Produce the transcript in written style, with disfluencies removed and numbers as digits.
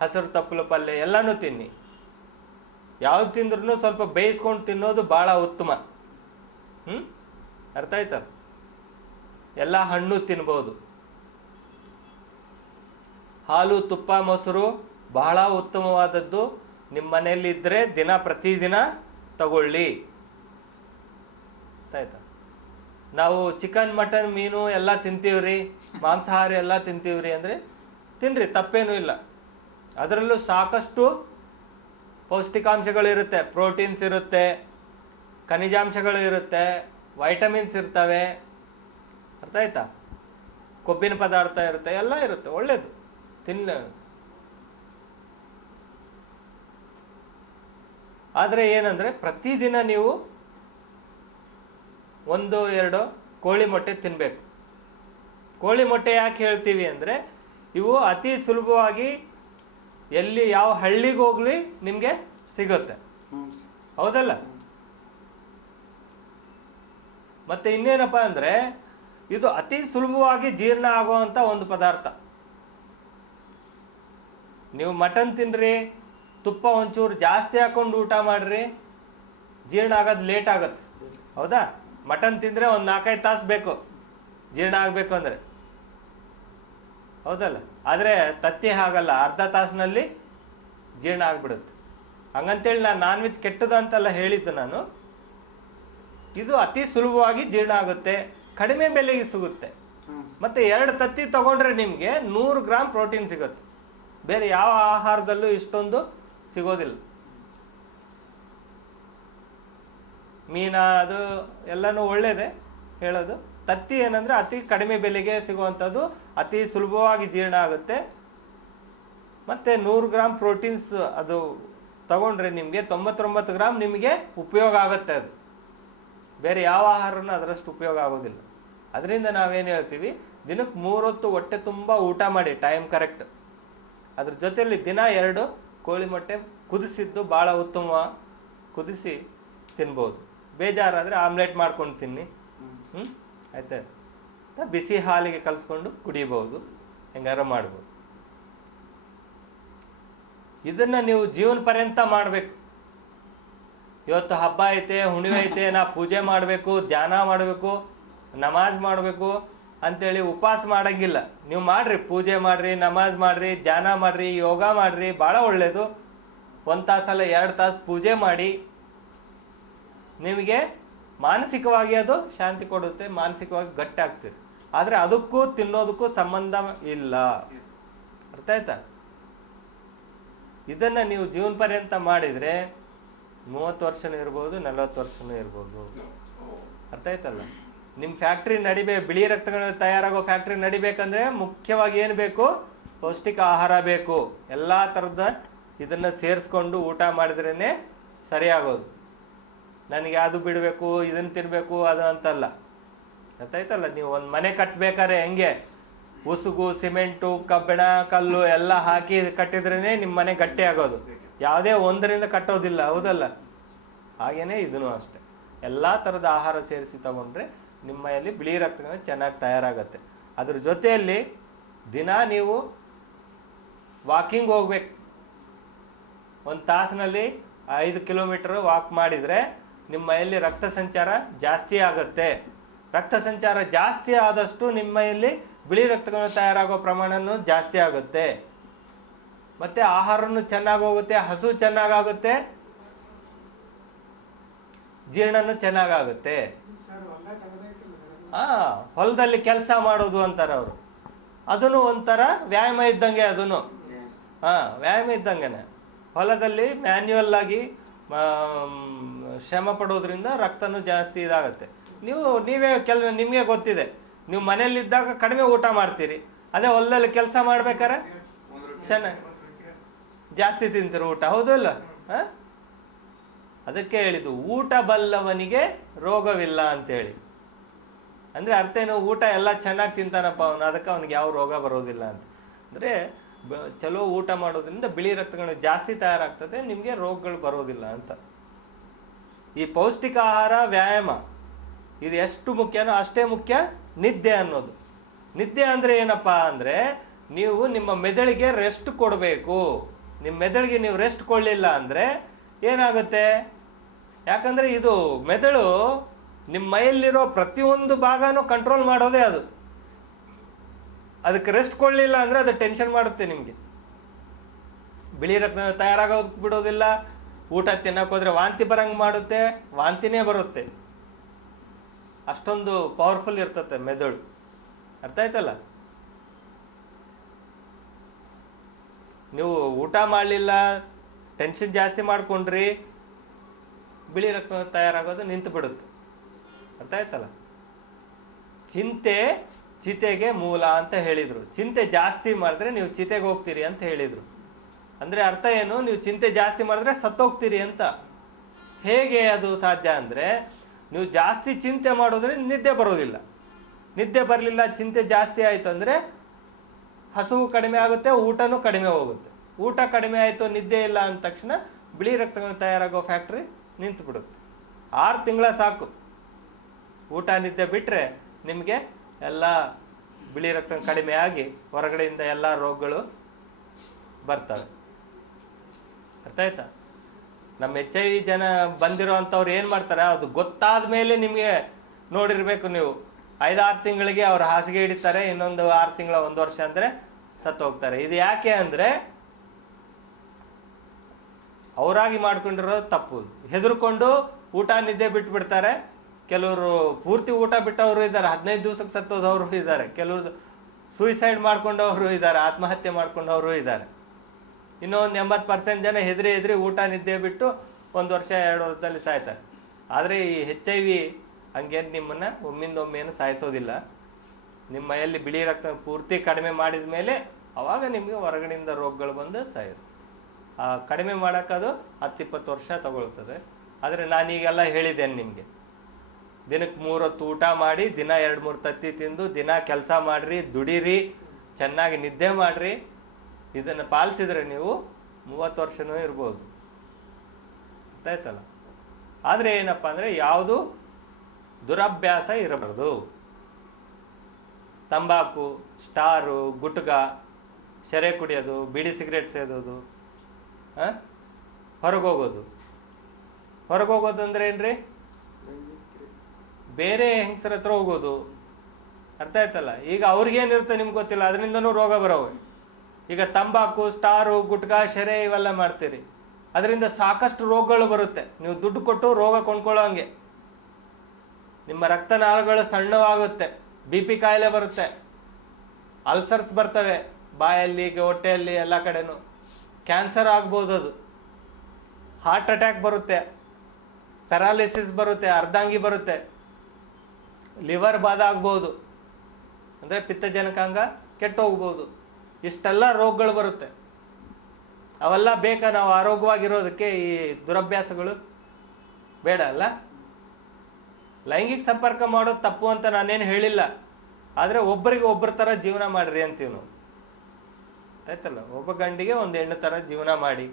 ಹಸಿರು ತಪ್ಪಲು ಪಲ್ಯ ಎಲ್ಲನೂ ತಿನ್ನಿ. ಯಾವ್ದು ತಿಂದ್ರೂ ಸ್ವಲ್ಪ ಬೇಯಿಸ್ಕೊಂಡು ತಿನ್ನೋದು ಭಾಳ ಉತ್ತಮ. ಅರ್ಥ ಆಯ್ತಲ್ಲ? ಎಲ್ಲ ಹಣ್ಣು ತಿನ್ಬೋದು. ಹಾಲು ತುಪ್ಪ ಮೊಸರು ಬಹಳ ಉತ್ತಮವಾದದ್ದು. ನಿಮ್ಮ ಮನೆಯಲ್ಲಿ ಇದ್ದರೆ ಪ್ರತಿದಿನ ತಗೊಳ್ಳಿ. ಆಯ್ತಾ? ನಾವು ಚಿಕನ್ ಮಟನ್ ಮೀನು ಎಲ್ಲ ತಿಂತೀವ್ರಿ, ಮಾಂಸಾಹಾರಿ ಎಲ್ಲ ತಿಂತೀವ್ರಿ ಅಂದರೆ ತಿನ್ನಿರಿ, ತಪ್ಪೇನೂ ಇಲ್ಲ. ಅದರಲ್ಲೂ ಸಾಕಷ್ಟು ಪೌಷ್ಟಿಕಾಂಶಗಳಿರುತ್ತೆ, ಪ್ರೋಟೀನ್ಸ್ ಇರುತ್ತೆ, ಖನಿಜಾಂಶಗಳು ಇರುತ್ತೆ, ವೈಟಮಿನ್ಸ್ ಇರ್ತವೆ. ಅರ್ಥ ಆಯ್ತಾ? ಕೊಬ್ಬಿನ ಪದಾರ್ಥ ಇರುತ್ತೆ, ಎಲ್ಲ ಇರುತ್ತೆ, ಒಳ್ಳೇದು ತಿನ್ನ. ಆದರೆ ಏನಂದರೆ ಪ್ರತಿದಿನ ನೀವು 1-2 ಕೋಳಿ ಮೊಟ್ಟೆ ತಿನ್ನಬೇಕು. ಕೋಳಿ ಮೊಟ್ಟೆ ಯಾಕೆ ಹೇಳ್ತೀವಿ ಅಂದರೆ ಇವು ಅತಿ ಸುಲಭವಾಗಿ ಎಲ್ಲಿ ಯಾವ ಹಳ್ಳಿಗೆ ಹೋಗ್ಲಿ ನಿಮಗೆ ಸಿಗುತ್ತೆ. ಹೌದಲ್ಲ? ಮತ್ತೆ ಇನ್ನೇನಪ್ಪ ಅಂದರೆ ಇದು ಅತಿ ಸುಲಭವಾಗಿ ಜೀರ್ಣ ಆಗುವಂಥ ಒಂದು ಪದಾರ್ಥ. ನೀವು ಮಟನ್ ತಿನ್ನಿರಿ, ತುಪ್ಪ ಒಂಚೂರು ಜಾಸ್ತಿ ಹಾಕೊಂಡು ಊಟ ಮಾಡಿರಿ, ಜೀರ್ಣ ಆಗೋದು ಲೇಟ್ ಆಗುತ್ತೆ. ಹೌದಾ? ಮಟನ್ ತಿಂದರೆ ಒಂದು 4-5 ತಾಸು ಬೇಕು ಜೀರ್ಣ ಆಗಬೇಕು ಅಂದರೆ. ಹೌದಲ್ಲ? ಆದರೆ ತತ್ತಿ ಹಾಗಲ್ಲ, ಅರ್ಧ ತಾಸಿನಲ್ಲಿ ಜೀರ್ಣ ಆಗಿಬಿಡುತ್ತೆ. ಹಂಗಂತೇಳಿ ನಾನು ನಾನ್ ವೆಜ್ ಕೆಟ್ಟದು ಅಂತೆಲ್ಲ ಹೇಳಿದ್ದು ನಾನು. ಇದು ಅತಿ ಸುಲಭವಾಗಿ ಜೀರ್ಣ ಆಗುತ್ತೆ, ಕಡಿಮೆ ಬೆಲೆಗೆ ಸಿಗುತ್ತೆ. ಮತ್ತು 2 ತತ್ತಿ ತಗೊಂಡ್ರೆ ನಿಮಗೆ 100 ಗ್ರಾಮ್ ಪ್ರೋಟೀನ್ ಸಿಗುತ್ತೆ. ಬೇರೆ ಯಾವ ಆಹಾರದಲ್ಲೂ ಇಷ್ಟೊಂದು ಸಿಗೋದಿಲ್ಲ. ಮೀನಾ ಅದು ಎಲ್ಲನೂ ಒಳ್ಳೇದೇ ಹೇಳೋದು. ತತ್ತಿ ಏನಂದರೆ ಅತಿ ಕಡಿಮೆ ಬೆಲೆಗೆ ಸಿಗುವಂಥದ್ದು, ಅತಿ ಸುಲಭವಾಗಿ ಜೀರ್ಣ ಆಗುತ್ತೆ. ಮತ್ತು 100 ಗ್ರಾಮ್ ಪ್ರೋಟೀನ್ಸ್ ಅದು ತಗೊಂಡ್ರೆ ನಿಮಗೆ 99 ಗ್ರಾಮ್ ನಿಮಗೆ ಉಪಯೋಗ ಆಗುತ್ತೆ. ಅದು ಬೇರೆ ಯಾವ ಆಹಾರನೂ ಅದರಷ್ಟು ಉಪಯೋಗ ಆಗೋದಿಲ್ಲ. ಅದರಿಂದ ನಾವೇನು ಹೇಳ್ತೀವಿ, ದಿನಕ್ಕೆ 3 ಹೊತ್ತು ಹೊಟ್ಟೆ ತುಂಬ ಊಟ ಮಾಡಿ, ಟೈಮ್ ಕರೆಕ್ಟ್. ಅದ್ರ ಜೊತೆಯಲ್ಲಿ ದಿನ 2 ಕೋಳಿ ಮೊಟ್ಟೆ ಕುದಿಸಿದ್ದು ಭಾಳ ಉತ್ತಮ, ಕುದಿಸಿ ತಿನ್ಬೋದು. ಬೇಜಾರಾದರೆ ಆಮ್ಲೆಟ್ ಮಾಡ್ಕೊಂಡು ತಿನ್ನಿ. ಆಯ್ತಾ? ಬಿಸಿ ಹಾಲಿಗೆ ಕಲಿಸ್ಕೊಂಡು ಕುಡಿಬೋದು, ಹೆಂಗಾರ ಮಾಡ್ಬೋದು. ಇದನ್ನು ನೀವು ಜೀವನ ಪರ್ಯಂತ ಮಾಡಬೇಕು. ಇವತ್ತು ಹಬ್ಬ ಐತೆ, ಹುಣ್ಣಿಮೆ ಐತೆ, ನಾ ಪೂಜೆ ಮಾಡಬೇಕು, ಧ್ಯಾನ ಮಾಡಬೇಕು, ನಮಾಜ್ ಮಾಡಬೇಕು ಅಂಥೇಳಿ ಉಪವಾಸ ಮಾಡೋಂಗಿಲ್ಲ. ನೀವು ಮಾಡಿರಿ, ಪೂಜೆ ಮಾಡಿರಿ, ನಮಾಜ್ ಮಾಡಿರಿ, ಧ್ಯಾನ ಮಾಡಿರಿ, ಯೋಗ ಮಾಡಿರಿ, ಭಾಳ ಒಳ್ಳೆಯದು. 1 ತಾಸಲ್ಲ 2 ತಾಸು ಪೂಜೆ ಮಾಡಿ. ನಿಮಗೆ ಮಾನಸಿಕವಾಗಿ ಅದು ಶಾಂತಿ ಕೊಡುತ್ತೆ, ಮಾನಸಿಕವಾಗಿ ಗಟ್ಟಿ ಆಗ್ತೀರಿ. ಆದರೆ ಅದಕ್ಕೂ ತಿನ್ನೋದಕ್ಕೂ ಸಂಬಂಧ ಇಲ್ಲ. ಅರ್ಥ ಆಯ್ತಾ? ಇದನ್ನು ನೀವು ಜೀವನ ಪರ್ಯಂತ ಮಾಡಿದರೆ 30 ವರ್ಷನೂ ಇರ್ಬೋದು, 40 ವರ್ಷನೂ ಇರ್ಬೋದು. ಅರ್ಥ ಆಯ್ತಲ್ಲ? ನಿಮ್ಮ ಫ್ಯಾಕ್ಟ್ರಿ ಬಿಳಿ ರಕ್ತಗಳು ತಯಾರಾಗೋ ಫ್ಯಾಕ್ಟ್ರಿ ನಡಿಬೇಕಂದ್ರೆ ಮುಖ್ಯವಾಗಿ ಏನು ಬೇಕು? ಪೌಷ್ಟಿಕ ಆಹಾರ ಬೇಕು. ಎಲ್ಲ ಥರದ ಇದನ್ನು ಸೇರಿಸ್ಕೊಂಡು ಊಟ ಮಾಡಿದ್ರೇ ಸರಿಯಾಗೋದು. ನನಗೆ ಅದು ಬಿಡಬೇಕು, ಇದನ್ನು ತಿನ್ನಬೇಕು ಅದು ಅಂತಲ್ಲ. ಅರ್ಥ ಆಯ್ತಲ್ಲ? ನೀವು ಒಂದು ಮನೆ ಕಟ್ಟಬೇಕಾದ್ರೆ ಹೆಂಗೆ ಉಸುಗು, ಸಿಮೆಂಟು, ಕಬ್ಬಿಣ, ಕಲ್ಲು ಎಲ್ಲ ಹಾಕಿ ಕಟ್ಟಿದ್ರೇ ನಿಮ್ಮ ಮನೆ ಗಟ್ಟಿ ಆಗೋದು. ಯಾವುದೇ ಒಂದರಿಂದ ಕಟ್ಟೋದಿಲ್ಲ. ಹೌದಲ್ಲ? ಹಾಗೇನೆ ಇದೂ ಅಷ್ಟೆ. ಎಲ್ಲ ಥರದ ಆಹಾರ ಸೇರಿಸಿ ತಗೊಂಡ್ರೆ ನಿಮ್ಮ ಮೈಯಲ್ಲಿ ಬಿಳಿ ರಕ್ತಗಳು ಚೆನ್ನಾಗಿ ತಯಾರಾಗತ್ತೆ. ಅದ್ರ ಜೊತೆಯಲ್ಲಿ ದಿನ ನೀವು ವಾಕಿಂಗ್ ಹೋಗ್ಬೇಕು. 1 ತಾಸಿನಲ್ಲಿ 5 ಕಿಲೋಮೀಟರ್ ವಾಕ್ ಮಾಡಿದರೆ ನಿಮ್ಮ ಮೈಯಲ್ಲಿ ರಕ್ತ ಸಂಚಾರ ಜಾಸ್ತಿ ಆಗುತ್ತೆ. ರಕ್ತ ಸಂಚಾರ ಜಾಸ್ತಿ ಆದಷ್ಟು ನಿಮ್ಮ ಮೈಯಲ್ಲಿ ಬಿಳಿ ರಕ್ತಗಳು ತಯಾರಾಗೋ ಪ್ರಮಾಣನೂ ಜಾಸ್ತಿ ಆಗುತ್ತೆ. ಮತ್ತು ಆಹಾರನೂ ಚೆನ್ನಾಗಿ ಹೋಗುತ್ತೆ, ಹಸು ಚೆನ್ನಾಗಾಗುತ್ತೆ, ಜೀರ್ಣನೂ ಚೆನ್ನಾಗಾಗುತ್ತೆ. ಹೊಲದಲ್ಲಿ ಕೆಲಸ ಮಾಡೋದು ಅಂತಾರೆ ಅವರು. ಅದನ್ನು ಒಂಥರ ವ್ಯಾಯಾಮ ಇದ್ದಂಗೆ. ಅದನ್ನು ವ್ಯಾಯಾಮ ಇದ್ದಂಗೆನೆ. ಹೊಲದಲ್ಲಿ ಮ್ಯಾನ್ಯುವಲ್ ಆಗಿ ಶ್ರಮ ಪಡೋದ್ರಿಂದ ರಕ್ತನೂ ಜಾಸ್ತಿ ಇದಾಗುತ್ತೆ. ನೀವೇ ನಿಮಗೆ ಗೊತ್ತಿದೆ, ನೀವು ಮನೆಯಲ್ಲಿದ್ದಾಗ ಕಡಿಮೆ ಊಟ ಮಾಡ್ತೀರಿ, ಅದೇ ಹೊಲದಲ್ಲಿ ಕೆಲಸ ಮಾಡ್ಬೇಕಾರೆ ಚೆನ್ನಾಗಿ ಜಾಸ್ತಿ ತಿಂತೀರಿ ಊಟ. ಹೌದಲ್ಲ? ಅದಕ್ಕೆ ಹೇಳಿದ್ದು ಊಟ ಬಲ್ಲವನಿಗೆ ರೋಗವಿಲ್ಲ ಅಂತೇಳಿ. ಅಂದರೆ ಅರ್ಥ ಏನು? ಊಟ ಎಲ್ಲ ಚೆನ್ನಾಗಿ ತಿಂತಾನಪ್ಪ ಅವನು, ಅದಕ್ಕೆ ಅವನಿಗೆ ಯಾವ ರೋಗ ಬರೋದಿಲ್ಲ ಅಂತ. ಅಂದರೆ ಚಲೋ ಊಟ ಮಾಡೋದ್ರಿಂದ ಬಿಳಿ ರಕ್ತಗಳು ಜಾಸ್ತಿ ತಯಾರಾಗ್ತದೆ, ನಿಮಗೆ ರೋಗಗಳು ಬರೋದಿಲ್ಲ ಅಂತ. ಈ ಪೌಷ್ಟಿಕ ಆಹಾರ, ವ್ಯಾಯಾಮ ಇದು ಎಷ್ಟು ಮುಖ್ಯನೋ ಅಷ್ಟೇ ಮುಖ್ಯ ನಿದ್ದೆ ಅನ್ನೋದು. ನಿದ್ದೆ ಅಂದರೆ ಏನಪ್ಪ ಅಂದರೆ ನೀವು ನಿಮ್ಮ ಮೆದುಳಿಗೆ ರೆಸ್ಟ್ ಕೊಡಬೇಕು. ನಿಮ್ಮ ಮೆದುಳಿಗೆ ನೀವು ರೆಸ್ಟ್ ಕೊಡಲಿಲ್ಲ ಅಂದರೆ ಏನಾಗುತ್ತೆ? ಯಾಕಂದರೆ ಇದು ಮೆದುಳು ನಿಮ್ಮ ಮೈಯಲ್ಲಿರೋ ಪ್ರತಿಯೊಂದು ಭಾಗನೂ ಕಂಟ್ರೋಲ್ ಮಾಡೋದೇ ಅದು. ಅದಕ್ಕೆ ರೆಸ್ಟ್ ಕೊಡಲಿಲ್ಲ ಅಂದರೆ ಅದು ಟೆನ್ಷನ್ ಮಾಡುತ್ತೆ ನಿಮಗೆ. ಬಿಳಿ ರಕ್ತ ತಯಾರಾಗೋದಕ್ಕೆ ಬಿಡೋದಿಲ್ಲ. ಊಟ ತಿನ್ನಕ್ಕೆ ಹೋದ್ರೆ ವಾಂತಿ ಬರಂಗೆ ಮಾಡುತ್ತೆ, ವಾಂತಿನೇ ಬರುತ್ತೆ. ಅಷ್ಟೊಂದು ಪವರ್ಫುಲ್ ಇರ್ತತೆ ಮೆದುಳು. ಅರ್ಥ ಆಯ್ತಲ್ಲ? ನೀವು ಊಟ ಮಾಡಲಿಲ್ಲ, ಟೆನ್ಷನ್ ಜಾಸ್ತಿ ಮಾಡ್ಕೊಂಡ್ರಿ, ಬಿಳಿ ರಕ್ತ ತಯಾರಾಗೋದು ನಿಂತು ಬಿಡುತ್ತೆ. ಅರ್ಥ ಆಯ್ತಲ್ಲ? ಚಿಂತೆ ಚಿತೆಗೆ ಮೂಲ ಅಂತ ಹೇಳಿದರು. ಚಿಂತೆ ಜಾಸ್ತಿ ಮಾಡಿದ್ರೆ ನೀವು ಚಿತೆಗೆ ಹೋಗ್ತೀರಿ ಅಂತ ಹೇಳಿದರು. ಅಂದರೆ ಅರ್ಥ ಏನು? ನೀವು ಚಿಂತೆ ಜಾಸ್ತಿ ಮಾಡಿದ್ರೆ ಸತ್ತೋಗ್ತೀರಿ ಅಂತ. ಹೇಗೆ ಅದು ಸಾಧ್ಯ ಅಂದರೆ, ನೀವು ಜಾಸ್ತಿ ಚಿಂತೆ ಮಾಡೋದ್ರೆ ನಿದ್ದೆ ಬರೋದಿಲ್ಲ. ನಿದ್ದೆ ಬರಲಿಲ್ಲ, ಚಿಂತೆ ಜಾಸ್ತಿ ಆಯಿತು ಅಂದರೆ ಹಸುವು ಕಡಿಮೆ ಆಗುತ್ತೆ, ಊಟನೂ ಕಡಿಮೆ ಹೋಗುತ್ತೆ. ಊಟ ಕಡಿಮೆ ಆಯಿತು, ನಿದ್ದೆ ಇಲ್ಲ ಅಂದ ತಕ್ಷಣ ಬಿಳಿ ರಕ್ತಗಳು ತಯಾರಾಗೋ ಫ್ಯಾಕ್ಟ್ರಿ ನಿಂತು ಬಿಡುತ್ತೆ. 6 ತಿಂಗಳ ಸಾಕು. ಊಟ ನಿದ್ದೆ ಬಿಟ್ಟರೆ ನಿಮಗೆ ಎಲ್ಲ ಬಿಳಿ ರಕ್ತ ಕಡಿಮೆ ಆಗಿ ಹೊರಗಡೆಯಿಂದ ಎಲ್ಲ ರೋಗಗಳು ಬರ್ತವೆ. ಅರ್ಥ ಆಯ್ತಾ? ನಮ್ಮ HIV ಜನ ಬಂದಿರೋ ಅಂಥವ್ರು ಏನು ಮಾಡ್ತಾರೆ, ಅದು ಗೊತ್ತಾದ ಮೇಲೆ ನಿಮಗೆ ನೋಡಿರ್ಬೇಕು ನೀವು. 5-6 ತಿಂಗಳಿಗೆ ಅವ್ರು ಹಾಸಿಗೆ ಹಿಡಿತಾರೆ, ಇನ್ನೊಂದು 6 ತಿಂಗಳ 1 ವರ್ಷ ಅಂದರೆ ಸತ್ತು ಹೋಗ್ತಾರೆ. ಇದು ಯಾಕೆ ಅಂದರೆ ಅವರಾಗಿ ಮಾಡ್ಕೊಂಡಿರೋದು ತಪ್ಪು. ಹೆದರ್ಕೊಂಡು ಊಟ ನಿದ್ದೆ ಬಿಟ್ಬಿಡ್ತಾರೆ. ಕೆಲವರು ಪೂರ್ತಿ ಊಟ ಬಿಟ್ಟವರು ಇದ್ದಾರೆ, 15 ದಿವಸಕ್ಕೆ ಸತ್ತೋದವರು ಇದ್ದಾರೆ. ಕೆಲವರು ಸೂಯಿಸೈಡ್ ಮಾಡ್ಕೊಂಡವರು ಇದ್ದಾರೆ, ಆತ್ಮಹತ್ಯೆ ಮಾಡ್ಕೊಂಡವರು ಇದ್ದಾರೆ. ಇನ್ನೊಂದು 80% ಜನ ಹೆದರಿ ಊಟ ನಿದ್ದೆ ಬಿಟ್ಟು 1 ವರ್ಷ 2 ವರ್ಷದಲ್ಲಿ ಸಾಯ್ತಾರೆ. ಆದರೆ ಈ HIV ಹಂಗೇನು ನಿಮ್ಮನ್ನು ಒಮ್ಮಿಂದೊಮ್ಮೆಯನ್ನು ಸಾಯಿಸೋದಿಲ್ಲ. ನಿಮ್ಮ ಮೈಯಲ್ಲಿ ಬಿಳಿ ರಕ್ತ ಪೂರ್ತಿ ಕಡಿಮೆ ಮಾಡಿದ ಮೇಲೆ ಆವಾಗ ನಿಮಗೆ ಹೊರಗಡೆಯಿಂದ ರೋಗಗಳು ಬಂದು ಸಾಯೋದು. ಕಡಿಮೆ ಮಾಡೋಕ್ಕದು 10-20 ವರ್ಷ ತಗೊಳ್ತದೆ. ಆದರೆ ನಾನೀಗೆಲ್ಲ ಹೇಳಿದ್ದೇನೆ ನಿಮಗೆ. ದಿನಕ್ಕೆ 3 ಹೊತ್ತು ಊಟ ಮಾಡಿ, ದಿನ 2-3 ತತ್ತಿ ತಿಂದು, ದಿನ ಕೆಲಸ ಮಾಡಿರಿ, ದುಡೀರಿ, ಚೆನ್ನಾಗಿ ನಿದ್ದೆ ಮಾಡಿರಿ. ಇದನ್ನು ಪಾಲಿಸಿದ್ರೆ ನೀವು 30 ವರ್ಷನೂ ಇರ್ಬೋದು. ಗೊತ್ತಾಯ್ತಲ್ಲ? ಆದರೆ ಏನಪ್ಪ ಅಂದರೆ ಯಾವುದು ದುರಭ್ಯಾಸ ಇರಬಾರ್ದು. ತಂಬಾಕು, ಸ್ಟಾರು, ಗುಟ್ಕ, ಶರೆ ಕುಡಿಯೋದು, ಬೀಡಿ ಸಿಗರೇಟ್ ಸೇದೋದು, ಹೊರಗೋಗೋದು. ಹೊರಗೋಗೋದು ಅಂದರೆ ಏನ್ರಿ? ಬೇರೆ ಹೆಂಗಸರ ಹತ್ರ ಹೋಗೋದು. ಅರ್ಥ ಆಯ್ತಲ್ಲ? ಈಗ ಅವ್ರಿಗೇನಿರುತ್ತೆ ನಿಮ್ಗೆ ಗೊತ್ತಿಲ್ಲ, ಅದರಿಂದನೂ ರೋಗ ಬರೋವೆ. ಈಗ ತಂಬಾಕು, ಸ್ಟಾರು, ಗುಟ್ಕ, ಶೆರೆ ಇವೆಲ್ಲ ಮಾಡ್ತೀರಿ, ಅದರಿಂದ ಸಾಕಷ್ಟು ರೋಗಗಳು ಬರುತ್ತೆ. ನೀವು ದುಡ್ಡು ಕೊಟ್ಟು ರೋಗ ಕೊಂಡ್ಕೊಳ್ಳೋ ಹಂಗೆ ನಿಮ್ಮ ರಕ್ತನಾಳಗಳು ಸಣ್ಣವಾಗುತ್ತೆ, BP ಕಾಯಿಲೆ ಬರುತ್ತೆ, ಅಲ್ಸರ್ಸ್ ಬರ್ತವೆ ಬಾಯಲ್ಲಿ, ಹೊಟ್ಟೆಯಲ್ಲಿ, ಎಲ್ಲ ಕಡೆನೂ. ಕ್ಯಾನ್ಸರ್ ಆಗ್ಬೋದು, ಅದು ಹಾರ್ಟ್ ಅಟ್ಯಾಕ್ ಬರುತ್ತೆ, ಪ್ಯಾರಾಲಿಸಿಸ್ ಬರುತ್ತೆ, ಅರ್ಧಾಂಗಿ ಬರುತ್ತೆ, ಲಿವರ್ ಬಾಧ ಆಗ್ಬೋದು, ಅಂದರೆ ಪಿತ್ತಜನಕಾಂಗ ಕೆಟ್ಟು ಹೋಗ್ಬೋದು. ಇಷ್ಟೆಲ್ಲ ರೋಗಗಳು ಬರುತ್ತೆ. ಅವೆಲ್ಲ ಬೇಕಾ ನಾವು ಆರೋಗ್ಯವಾಗಿರೋದಕ್ಕೆ? ಈ ದುರಭ್ಯಾಸಗಳು ಬೇಡ ಅಲ್ಲ? ಲೈಂಗಿಕ ಸಂಪರ್ಕ ಮಾಡೋದು ತಪ್ಪು ಅಂತ ನಾನೇನು ಹೇಳಿಲ್ಲ. ಆದರೆ ಒಬ್ಬರಿಗೆ ಒಬ್ಬರ ಥರ ಜೀವನ ಮಾಡಿರಿ ಅಂತೀವಿ ನಾವು. ಆಯ್ತಲ್ಲ? ಒಬ್ಬ ಗಂಡಿಗೆ ಒಂದು ಹೆಣ್ಣು ಥರ ಜೀವನ ಮಾಡಿ.